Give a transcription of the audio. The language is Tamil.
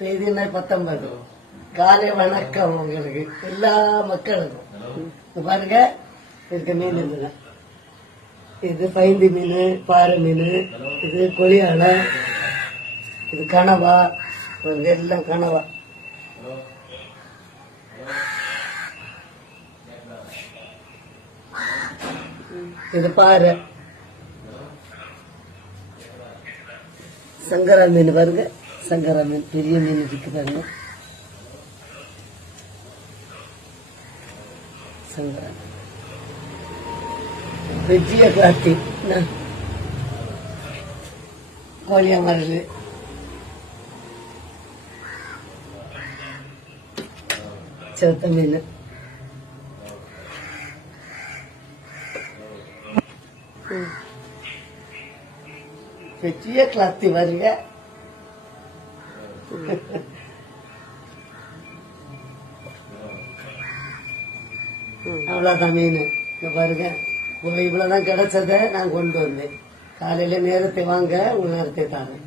தேதினா பத்தொன்பது. காலை வணக்கம் உங்களுக்கு. எல்லா மக்களுக்கும். பாருங்க. இருக்க மீன் இதுங்க இது பைந்தி மீன் பாறை மீன் இது கொலியாலை இது கனவா. எல்லாம் கனவா. இது பாறை. சங்கரா மீன் பாருங்க. சங்கரா மீன் பெரிய மீன் இருக்கு பாருங்க சங்கரா வெஜ்ஜிய காத்தி கோழியா மரல் சிவத்த மீன் வெஜ்ஜிய கிளாத்தி பாருங்க அவ்வளோதான் மீன். இந்த பாருங்க. இவ்வளோதான் கிடைச்சதை நான் கொண்டு வந்தேன். காலையில நேரத்தை வாங்க உங்க நேரத்தை தாரேன்.